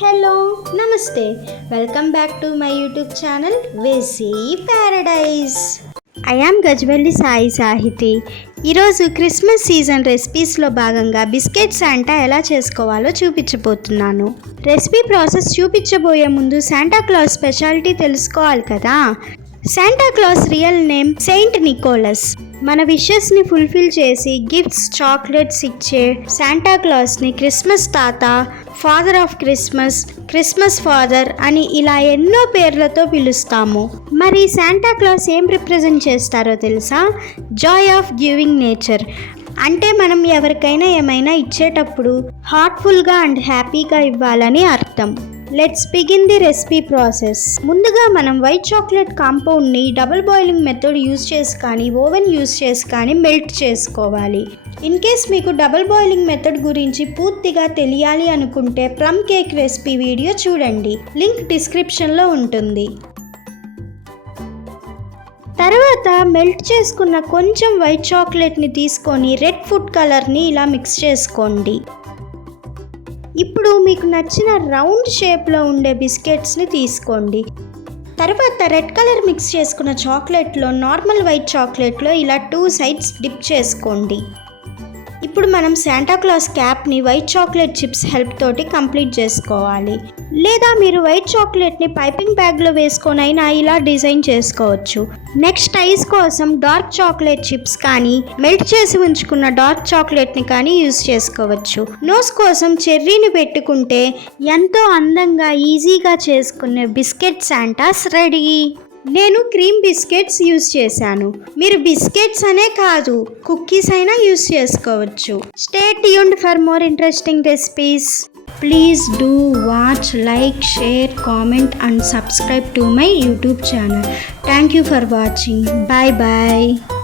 Hello నమస్తే welcome back to my YouTube channel వేసీ paradise. I am Gajwelli Sai Sahithi. ఈరోజు Christmas season రెసిపీస్లో భాగంగా బిస్కెట్ శాంటా ఎలా చేసుకోవాలో చూపించబోతున్నాను. రెసిపీ ప్రాసెస్ చూపించబోయే ముందు శాంటా క్లాస్ స్పెషాలిటీ తెలుసుకోవాలి కదా. Santa Claus real name Saint Nicholas. మన విషెస్ని ఫుల్ఫిల్ చేసి గిఫ్ట్స్ చాక్లెట్స్ ఇచ్చే శాంటా క్లాస్ని క్రిస్మస్ తాత, father of Christmas, Christmas father అని ఇలా ఎన్నో పేర్లతో పిలుస్తాము. మరి శాంటా క్లాస్ ఏం రిప్రజెంట్ చేస్తారో తెలుసా? Joy of giving nature. అంటే మనం ఎవరికైనా ఏమైనా ఇచ్చేటప్పుడు హార్ట్ఫుల్గా అండ్ హ్యాపీగా ఇవ్వాలని అర్థం. Let's begin the recipe process. ముందుగా మనం వైట్ చాక్లెట్ కాంపౌండ్ని డబుల్ బాయిలింగ్ మెథడ్ యూస్ చేసి కానీ ఓవెన్ యూస్ చేసి కానీ మెల్ట్ చేసుకోవాలి. ఇన్ కేస్ మీకు డబుల్ బాయిలింగ్ మెథడ్ గురించి పూర్తిగా తెలియాలి అనుకుంటే ప్లమ్ కేక్ రెసిపీ వీడియో చూడండి, లింక్ డిస్క్రిప్షన్లో ఉంటుంది. తర్వాత మెల్ట్ చేసుకున్న కొంచెం వైట్ చాక్లెట్ని తీసుకొని రెడ్ ఫుడ్ కలర్ని ఇలా మిక్స్ చేసుకోండి. ఇప్పుడు మీకు నచ్చిన రౌండ్ షేప్లో ఉండే బిస్కెట్స్ని తీసుకోండి. తర్వాత రెడ్ కలర్ మిక్స్ చేసుకున్న చాక్లెట్లో నార్మల్ వైట్ చాక్లెట్లో ఇలా 2 సైడ్స్ డిప్ చేసుకోండి. ఇప్పుడు మనం శాంటా క్లాస్ క్యాప్ని వైట్ చాక్లెట్ చిప్స్ హెల్ప్ తోటి కంప్లీట్ చేసుకోవాలి. లేదా మీరు వైట్ చాక్లెట్ని పైపింగ్ బ్యాగ్లో వేసుకొనైనా ఇలా డిజైన్ చేసుకోవచ్చు. నెక్స్ట్ ఐస్ కోసం డార్క్ చాక్లెట్ చిప్స్ కానీ మెల్ట్ చేసి ఉంచుకున్న డార్క్ చాక్లెట్ని కానీ యూస్ చేసుకోవచ్చు. నోస్ కోసం చెర్రీని పెట్టుకుంటే ఎంతో అందంగా ఈజీగా చేసుకునే బిస్కెట్ శాంటాస్ రెడీ. నేను క్రీమ్ బిస్కెట్స్ యూస్ చేశాను. మీరు బిస్కెట్స్ అనే కాదు కుకీస్ అయినా యూస్ చేసుకోవచ్చు. Stay tuned for more interesting recipes. Please do watch, like, share, comment and subscribe to my YouTube channel. Thank you for watching. Bye bye.